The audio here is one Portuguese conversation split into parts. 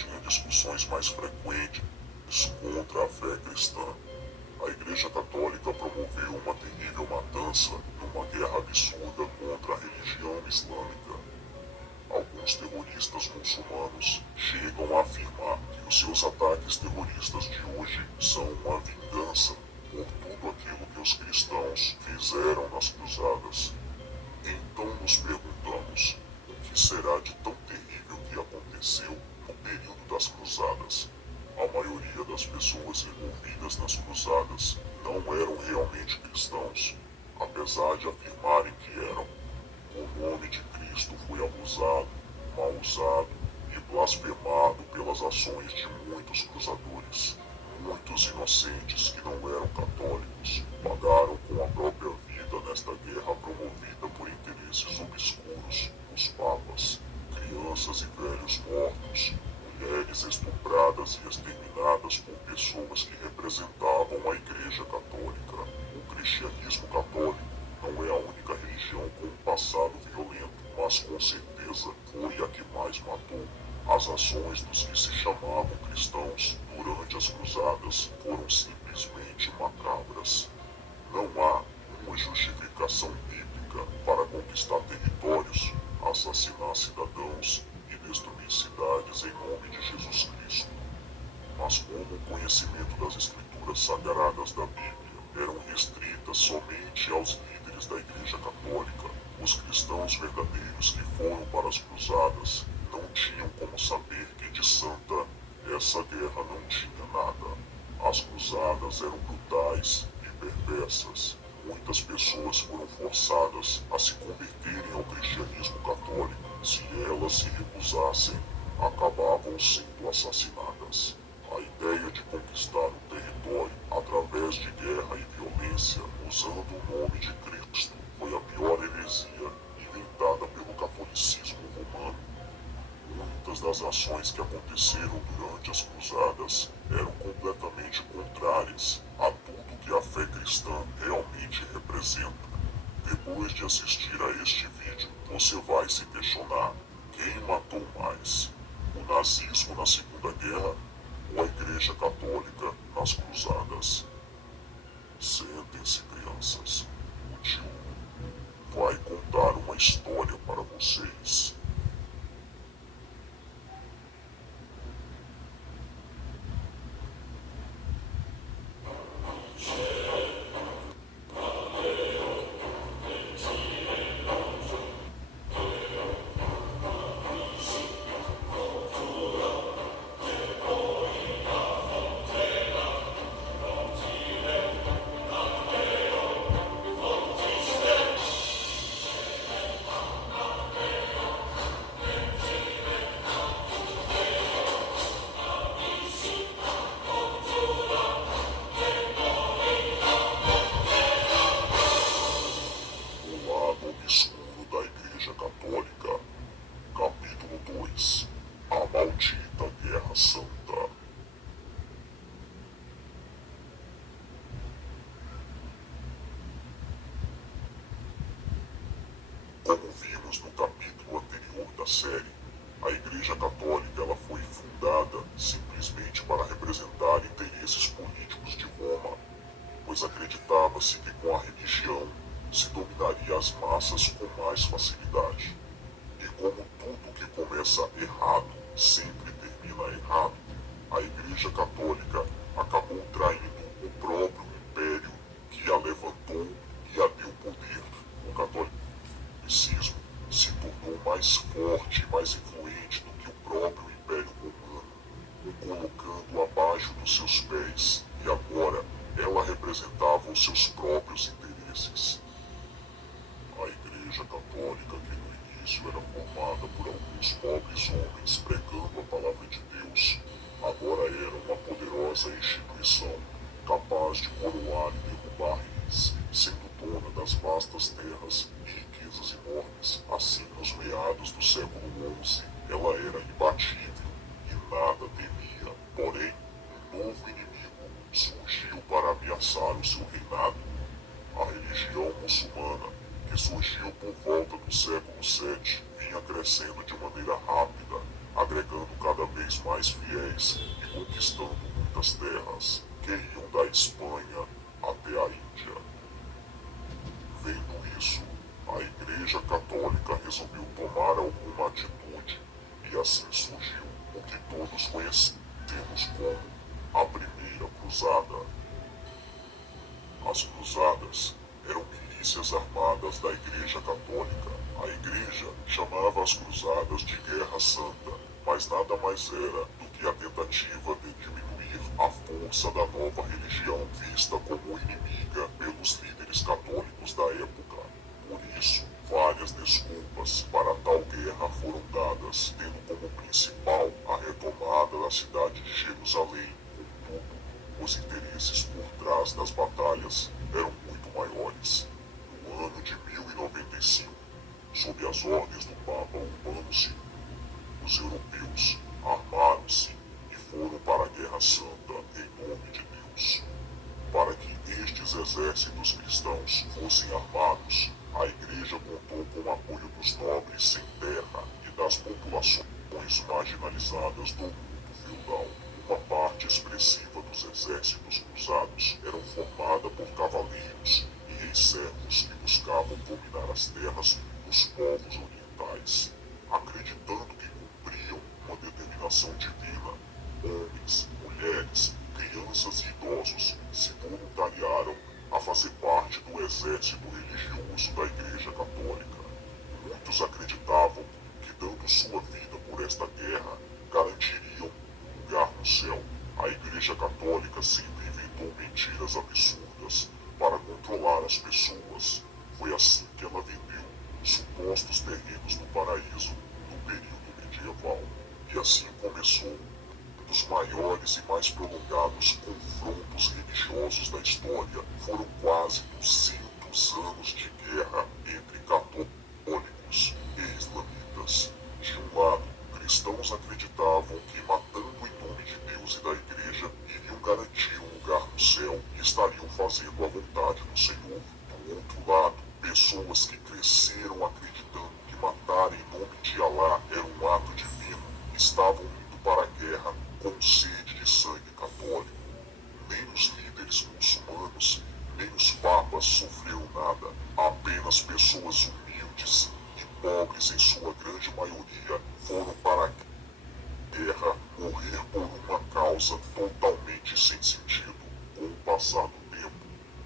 surgem discussões mais frequentes contra a fé cristã. A Igreja Católica promoveu uma terrível matança numa guerra absurda contra a religião islâmica. Alguns terroristas muçulmanos chegam a afirmar que os seus ataques terroristas de hoje são uma vingança por tudo aquilo que os cristãos fizeram nas cruzadas. Então nos perguntamos, o que será de tão terrível que aconteceu no período das cruzadas? A maioria das pessoas envolvidas nas cruzadas não eram realmente cristãos, apesar de afirmarem que eram. O nome de Cristo foi abusado, mal usado e blasfemado pelas ações de muitos cruzadores. Muitos inocentes que não eram católicos pagaram com a própria vida nesta guerra promovida por interesses obscuros dos papas. Crianças e velhos mortos, mulheres estupradas e exterminadas por pessoas que representavam a Igreja Católica. O cristianismo católico não é a única religião com um passado violento, mas com certeza foi a que mais matou. As ações dos que se chamavam cristãos durante as cruzadas foram simplesmente macabras. Não há uma justificação bíblica para conquistar territórios, assassinar cidadãos e destruir cidades em nome de Jesus Cristo. Mas como o conhecimento das escrituras sagradas da Bíblia eram restritas somente aos líderes da Igreja Católica, os cristãos verdadeiros que foram para as cruzadas não tinham como saber que de santa essa guerra não tinha nada. As cruzadas eram brutais e perversas. Muitas pessoas foram forçadas a se converterem ao cristianismo católico. Se elas se recusassem, acabavam sendo assassinadas. A ideia de conquistar o território através de guerra e violência, usando o nome de Cristo, foi a pior heresia inventada pelo catolicismo romano. Muitas das ações que aconteceram durante as cruzadas eram completamente contrárias a tudo que a fé cristã realmente representa. Depois de assistir a este vídeo, você vai se questionar: quem matou mais? O nazismo na Segunda Guerra ou a Igreja Católica nas cruzadas? Sentem-se, crianças. O tio vai contar uma história para vocês. O lado obscuro da Igreja Católica. Capítulo 2. A Maldita Guerra Santa. Como vimos no capítulo anterior da série, a Igreja Católica ela foi fundada simplesmente para representar interesses políticos de Roma, pois acreditava-se que com a religião se dominaria as massas com mais facilidade. E como tudo que começa errado sempre termina errado, a Igreja Católica acabou traindo o próprio império que a levantou e a deu poder. O catolicismo se tornou mais forte e mais influente do que o próprio Império Romano, o colocando abaixo dos seus pés, e agora ela representava os seus próprios interesses. A Igreja Católica, que no início era formada por alguns pobres homens pregando a palavra de Deus, agora era uma poderosa instituição, capaz de coroar e derrubar reis, sendo dona das vastas terras e riquezas enormes. Assim, nos meados do século XI, ela era imbatível e nada temia. Porém, um novo inimigo surgiu para ameaçar o seu reinado: a religião muçulmana, que surgiu por volta do século VII, vinha crescendo de maneira rápida, agregando cada vez vez mais fiéis e conquistando muitas terras que iam da Espanha até a Índia. Vendo isso, a Igreja Católica resolveu tomar alguma atitude e assim surgiu o que todos conhecemos como a Primeira Cruzada. As cruzadas eram milícias armadas da Igreja Católica. A Igreja chamava as cruzadas de Guerra Santa, mas nada mais era do que a tentativa de diminuir a força da nova religião vista como inimiga pelos líderes católicos da época. Por isso, várias desculpas para tal guerra foram dadas, tendo como principal a retomada da cidade de Jerusalém. Contudo, os interesses por trás das batalhas eram muito maiores. No ano de 1095, sob as ordens do Papa Urbano II, os europeus armaram-se e foram para a Guerra Santa em nome de Deus. Para que estes exércitos cristãos fossem armados, a Igreja contou com o apoio dos nobres sem terra e das populações marginalizadas do mundo feudal. Uma parte expressiva dos exércitos cruzados eram formada por cavaleiros e ex-servos que buscavam dominar as terras dos povos orientais. Acreditando que cumpriam uma determinação divina, homens, mulheres, crianças e idosos se voluntariaram a fazer parte do exército religioso da Igreja Católica. Muitos acreditavam que, dando sua vida por esta guerra, garantiriam um lugar no céu. A Igreja Católica sempre inventou mentiras absurdas para controlar as pessoas. Foi assim que ela vendeu supostos terrenos no paraíso no período medieval. E assim começou um dos maiores e mais prolongados confrontos religiosos da história. Foram quase 200 anos de guerra entre católicos e islamitas. De um lado, cristãos acreditavam que, matando em nome de Deus e da Igreja, iriam garantir um lugar no céu e estariam fazendo a vontade do Senhor. Do outro lado, pessoas que cresceram acreditando que matar em nome de Alá era um ato divino estavam indo para a guerra com sede de sangue católico. Nem os líderes muçulmanos, nem os papas sofreram nada. Apenas pessoas humildes e pobres, em sua grande maioria, foram para a guerra morrer por uma causa totalmente sem sentido. Com o passar do tempo,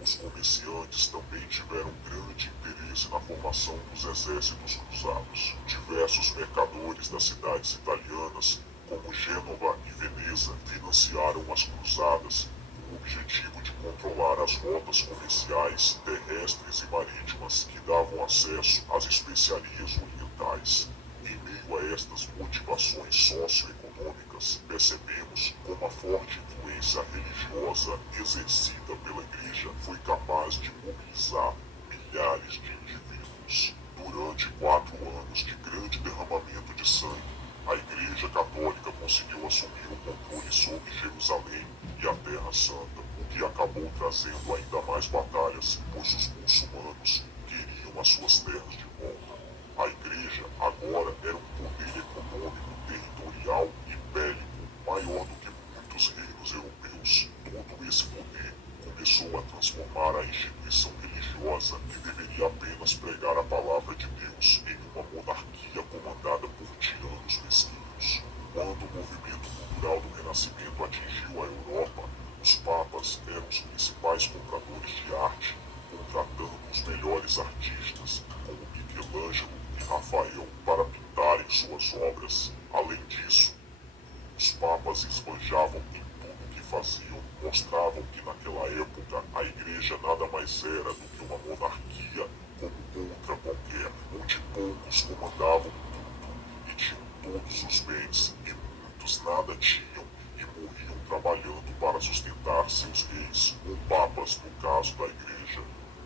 os comerciantes também tiveram grande interesse na formação dos exércitos cruzados. Diversos mercadores das cidades italianas, como Gênova e Veneza, financiaram as cruzadas com o objetivo de controlar as rotas comerciais terrestres e marítimas que davam acesso às especiarias orientais. Em meio a estas motivações socioeconômicas, percebemos como a forte influência religiosa exercida pela Igreja foi capaz de mobilizar milhares de indivíduos. Durante 4 anos de grande derramamento de sangue, a Igreja Católica conseguiu assumir o controle sobre Jerusalém e a Terra Santa, o que acabou trazendo ainda mais batalhas, pois os muçulmanos queriam as suas terras de volta. A Igreja agora era um poder econômico, territorial e bélico maior do que muitos reinos europeus. Todo esse poder começou a transformar a instituição religiosa, que deveria apenas pregar a palavra de Deus, em uma monarquia comandada por tiranos mesquinhos. Quando o movimento cultural do Renascimento atingiu a Europa, os papas eram os principais compradores de arte, contratando os melhores artistas, como Michelangelo e Rafael, para pintarem suas obras. Além disso, os papas esbanjavam em tudo o que faziam, mostravam que naquela época a Igreja nada mais era do que uma monarquia como outra qualquer, onde poucos comandavam tudo e tinham todos os bens, e muitos nada tinham e morriam trabalhando para sustentar seus reis, ou papas no caso da Igreja.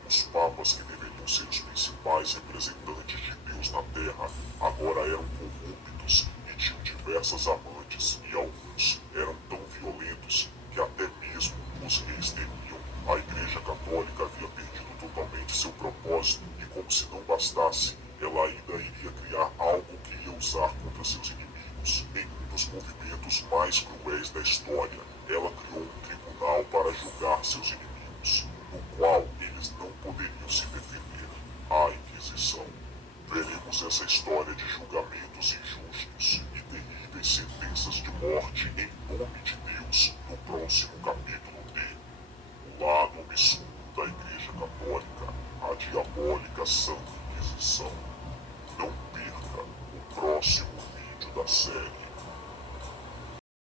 Os papas, que deveriam ser os principais representantes de Deus na Terra, agora eram corruptos e tinham diversas amantes, e alguns eram tão violentos que até mesmo os reis temiam. A Igreja Católica havia perdido totalmente seu propósito, e como se não bastasse, ela ainda iria criar algo que ia usar contra seus inimigos. Em um dos movimentos momentos mais cruéis da história, ela criou um tribunal para julgar seus inimigos, no qual eles não poderiam se defender, a Inquisição. Veremos essa história de julgamentos injustos e terríveis sentenças de morte em nome de Deus no próximo capítulo de O Lado Obscuro da Igreja Católica, a Diabólica Santa Inquisição. Não perca o próximo vídeo da série.